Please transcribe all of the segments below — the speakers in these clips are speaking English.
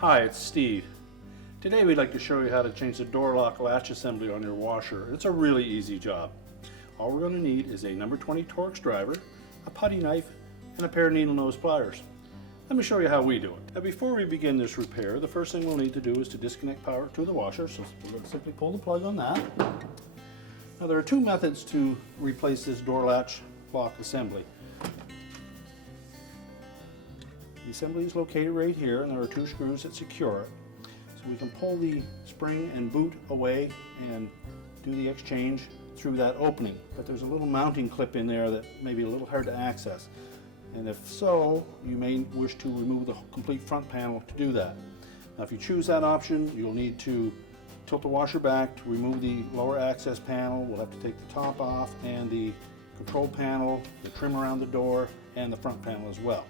Hi, it's Steve. Today we'd like to show you how to change the door lock latch assembly on your washer. It's a really easy job. All we're going to need is a number 20 Torx driver, a putty knife, and a pair of needle nose pliers. Let me show you how we do it. Now before we begin this repair, the first thing we'll need to do is to disconnect power to the washer. So we're going to simply pull the plug on that. Now there are two methods to replace this door latch lock assembly. The assembly is located right here, and there are two screws that secure it. So we can pull the spring and boot away and do the exchange through that opening. But there's a little mounting clip in there that may be a little hard to access. And if so, you may wish to remove the complete front panel to do that. Now if you choose that option, you'll need to tilt the washer back to remove the lower access panel. We'll have to take the top off and the control panel, the trim around the door, and the front panel as well.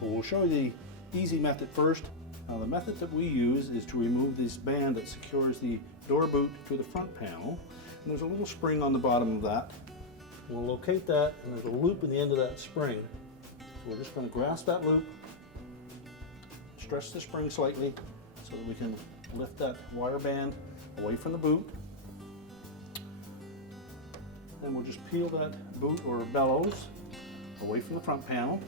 But we'll show you the easy method first. Now the method that we use is to remove this band that secures the door boot to the front panel. And there's a little spring on the bottom of that. We'll locate that, and there's a loop in the end of that spring. So we're just going to grasp that loop, stretch the spring slightly so that we can lift that wire band away from the boot. Then we'll just peel that boot or bellows away from the front panel.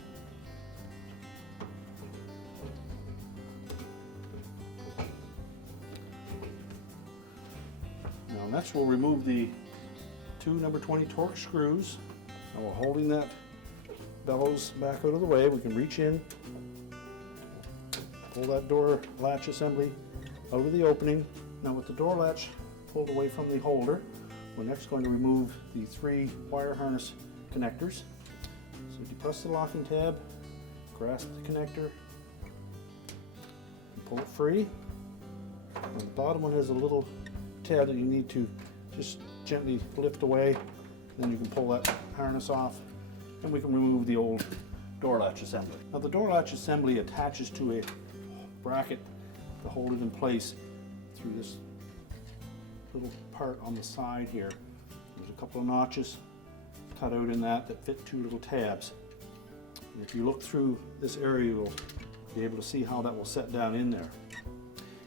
Now next we'll remove the two number 20 Torx screws. Now we're holding that bellows back out of the way. We can reach in, pull that door latch assembly out of the opening. Now with the door latch pulled away from the holder, we're next going to remove the three wire harness connectors. So depress the locking tab, grasp the connector, and pull it free. And the bottom one has a little tab that you need to just gently lift away. Then you can pull that harness off, and we can remove the old door latch assembly. Now the door latch assembly attaches to a bracket to hold it in place through this little part on the side here. There's a couple of notches cut out in that fit two little tabs. And if you look through this area, you'll be able to see how that will set down in there.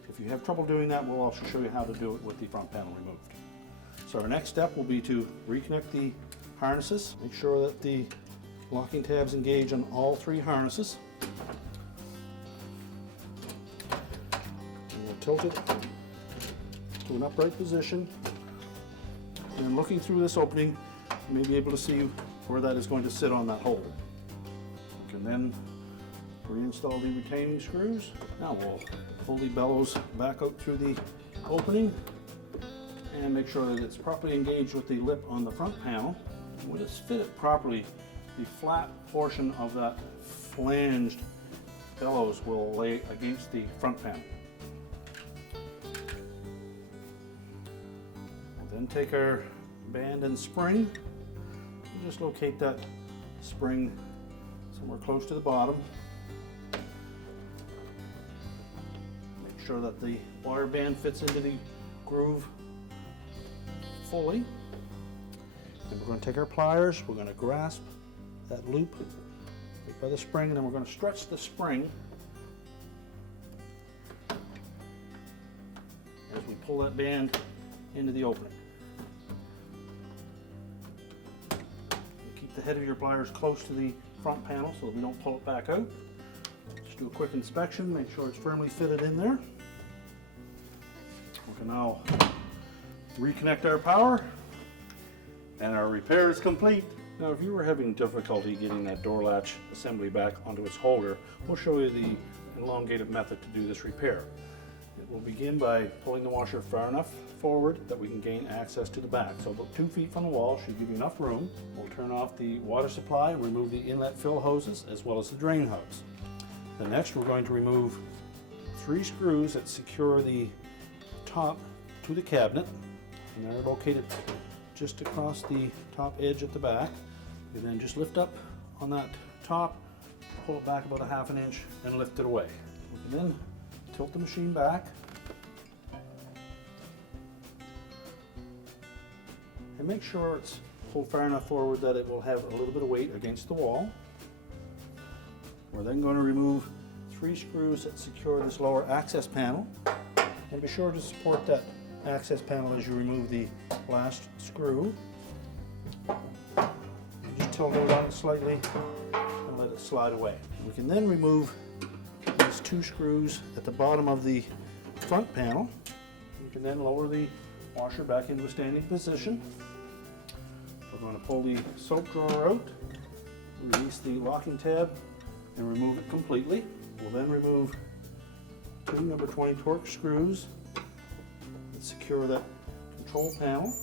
If you have trouble doing that, we'll also show you how to do it with the front panel removed. So our next step will be to reconnect the harnesses. Make sure that the locking tabs engage on all three harnesses. And we'll tilt it to an upright position. And then looking through this opening, you may be able to see where that is going to sit on that holder. You can then reinstall the retaining screws. Now we'll pull the bellows back out through the opening and make sure that it's properly engaged with the lip on the front panel. When it's fitted properly, the flat portion of that flanged bellows will lay against the front panel. We'll then take our band and spring and just locate that spring somewhere close to the bottom. Make sure that the wire band fits into the groove fully. And we're going to take our pliers, we're going to grasp that loop right by the spring, and then we're going to stretch the spring as we pull that band into the opening. Keep the head of your pliers close to the front panel so that we don't pull it back out. Just do a quick inspection, make sure it's firmly fitted in there. We can now reconnect our power, and our repair is complete. Now if you were having difficulty getting that door latch assembly back onto its holder, we'll show you the elongated method to do this repair. It will begin by pulling the washer far enough forward that we can gain access to the back. So about 2 feet from the wall should give you enough room. We'll turn off the water supply and remove the inlet fill hoses as well as the drain hose. Then next we're going to remove 3 screws that secure the top to the cabinet, and they're located just across the top edge at the back. And then just lift up on that top, pull it back about a ½ inch, and lift it away. We can then tilt the machine back and make sure it's pulled far enough forward that it will have a little bit of weight against the wall. We're then going to remove 3 screws that secure this lower access panel. And be sure to support that access panel as you remove the last screw. Just tilt it on it slightly and let it slide away. We can then remove these 2 screws at the bottom of the front panel. You can then lower the washer back into a standing position. We're going to pull the soap drawer out, release the locking tab, and remove it completely. We'll then remove 2 number 20 Torx screws that secure that control panel.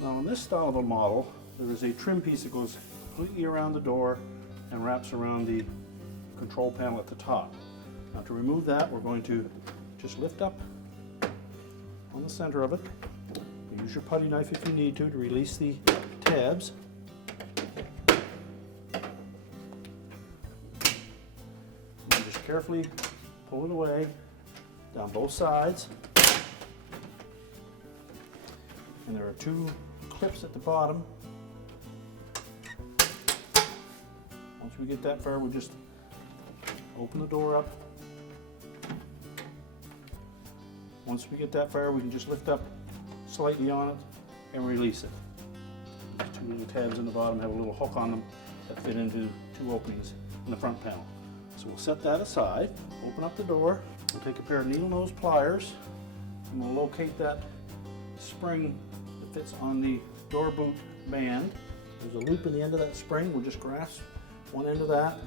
Now in this style of a model, there is a trim piece that goes completely around the door and wraps around the control panel at the top. Now to remove that, we're going to just lift up on the center of it. Use your putty knife if you need to release the tabs. And just carefully pull it away down both sides. And there are 2 clips at the bottom. Once we get that far, we'll just open the door up. Once we get that far, we can just lift up slightly on it and release it. These 2 little tabs in the bottom have a little hook on them that fit into 2 openings in the front panel. So we'll set that aside, open up the door, we'll take a pair of needle nose pliers, and we'll locate that spring that fits on the door boot band. There's a loop in the end of that spring. We'll just grasp one end of that,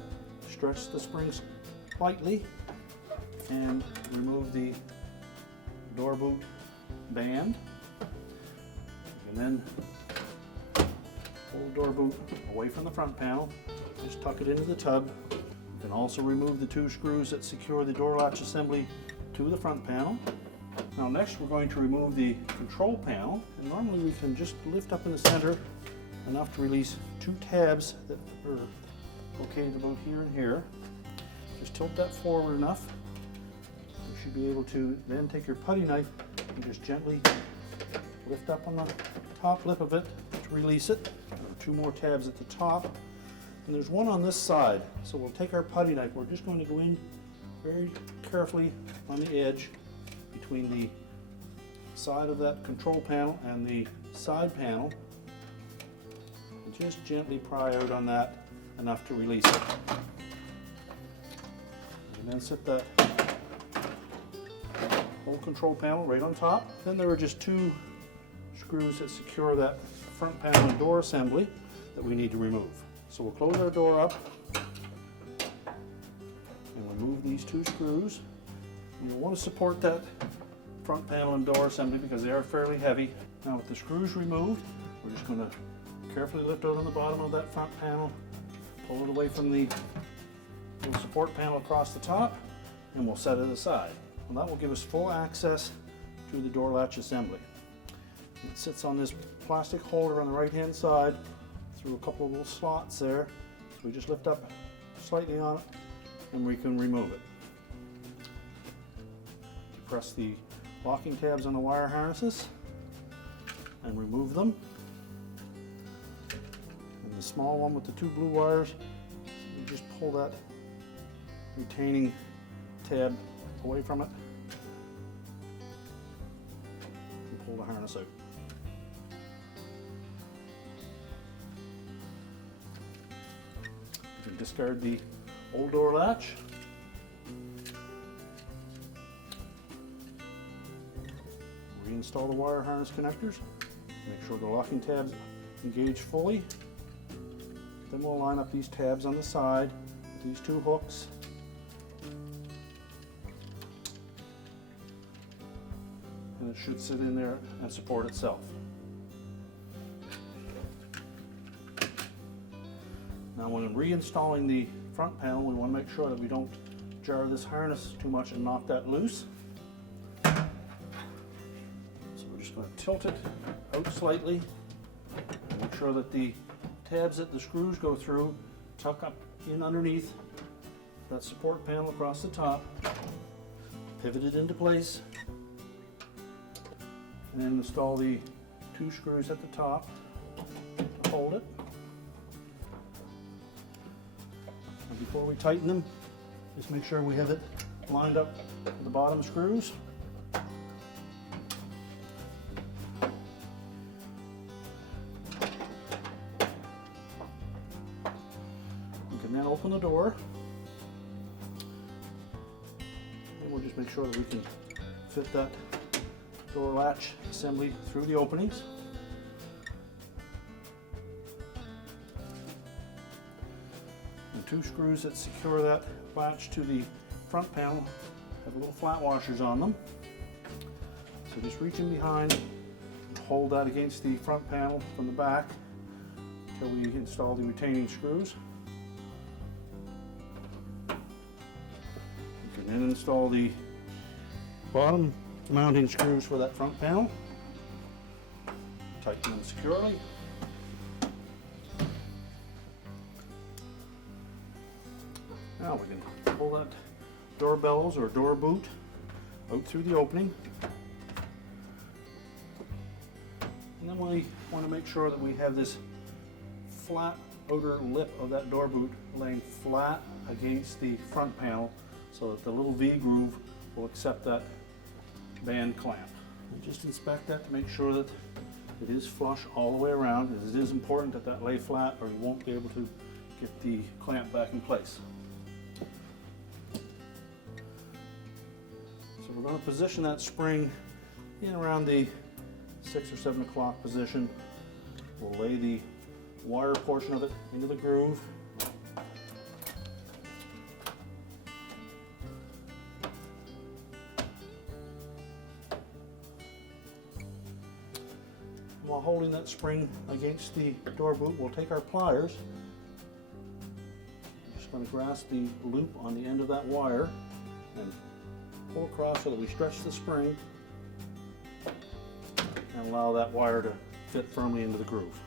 stretch the springs slightly, and remove the door boot band. And then pull the door boot away from the front panel, just tuck it into the tub. You can also remove the 2 screws that secure the door latch assembly to the front panel. Now next we're going to remove the control panel, and normally we can just lift up in the center enough to release 2 tabs that are located about here and here. Just tilt that forward enough. You should be able to then take your putty knife and just gently lift up on the top lip of it to release it. There are 2 more tabs at the top, and there's one on this side. So we'll take our putty knife. We're just going to go in very carefully on the edge between the side of that control panel and the side panel, and just gently pry out on that enough to release it. And then set that whole control panel right on top. Then there are just 2 screws that secure that front panel and door assembly that we need to remove. So we'll close our door up and remove these 2 screws. And you'll want to support that front panel and door assembly because they are fairly heavy. Now with the screws removed, we're just going to carefully lift out on the bottom of that front panel, pull it away from the little support panel across the top, and we'll set it aside. And that will give us full access to the door latch assembly. It sits on this plastic holder on the right hand side through a couple of little slots there. So we just lift up slightly on it and we can remove it. Depress the locking tabs on the wire harnesses and remove them. And the small one with the 2 blue wires, you just pull that retaining tab away from it and pull the harness out. You can discard the old door latch. Reinstall the wire harness connectors. Make sure the locking tabs engage fully. Then we'll line up these tabs on the side with these 2 hooks. And it should sit in there and support itself. Now when reinstalling the front panel, we want to make sure that we don't jar this harness too much and knock that loose. So we're just going to tilt it out slightly and make sure that the tabs that the screws go through tuck up in underneath that support panel across the top, pivot it into place, and then install the 2 screws at the top to hold it. And before we tighten them, Just make sure we have it lined up with the bottom screws. We can then open the door. And we'll just make sure that we can fit that door latch assembly through the openings. And 2 screws that secure that latch to the front panel have little flat washers on them. So just reach in behind and hold that against the front panel from the back until we install the retaining screws. We can then install the bottom mounting screws for that front panel. Tighten them securely. Now we can pull that door bellows or door boot out through the opening. And then we want to make sure that we have this flat outer lip of that door boot laying flat against the front panel so that the little V groove will accept that band clamp. And just inspect that to make sure that it is flush all the way around, as it is important that that lay flat or you won't be able to get the clamp back in place. So we're going to position that spring in around the 6 or 7 o'clock position. We'll lay the wire portion of it into the groove. While holding that spring against the door boot, we'll take our pliers. I'm just going to grasp the loop on the end of that wire and pull across so that we stretch the spring and allow that wire to fit firmly into the groove.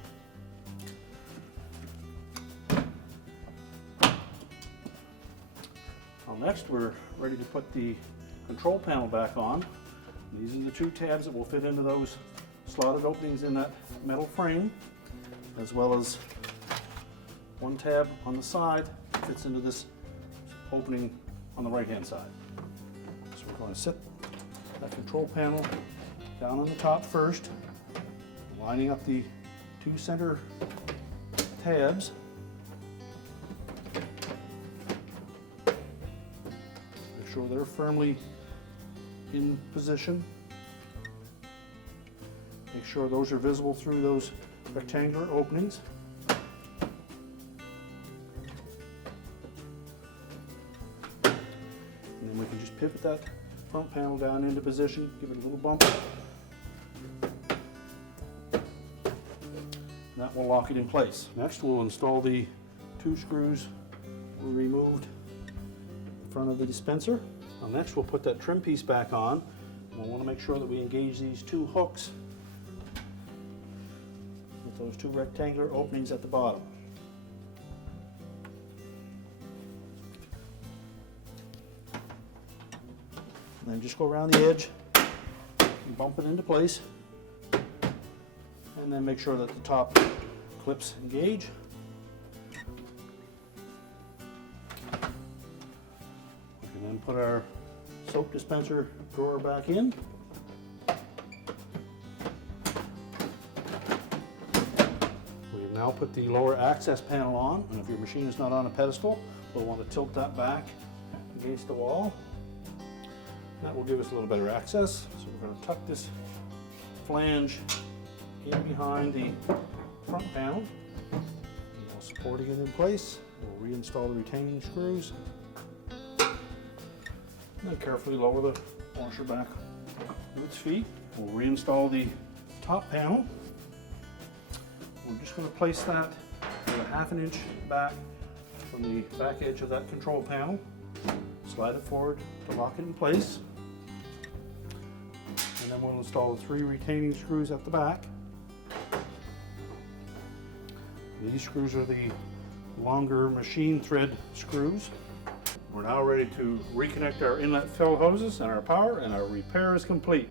Well, next we're ready to put the control panel back on. These are the 2 tabs that will fit into those slotted openings in that metal frame, as well as 1 tab on the side that fits into this opening on the right hand side. So we're going to set that control panel down on the top first, lining up the 2 center tabs. Make sure they're firmly in position. Make sure those are visible through those rectangular openings. And then we can just pivot that front panel down into position, give it a little bump. And that will lock it in place. Next we'll install the 2 screws we removed in front of the dispenser. Now next we'll put that trim piece back on. And we'll want to make sure that we engage these 2 hooks with those 2 rectangular openings at the bottom. And then just go around the edge and bump it into place. And then make sure that the top clips engage. We can then put our soap dispenser drawer back in. We have now put the lower access panel on, and if your machine is not on a pedestal, we'll want to tilt that back against the wall. That will give us a little better access. So we're going to tuck this flange in behind the front panel. And while supporting it in place, we'll reinstall the retaining screws. And then carefully lower the washer back to its feet. We'll reinstall the top panel. We're just going to place that about 1/2 inch back from the back edge of that control panel. Slide it forward to lock it in place. And then we'll install the 3 retaining screws at the back. These screws are the longer machine thread screws. We're now ready to reconnect our inlet fill hoses and our power, and our repair is complete.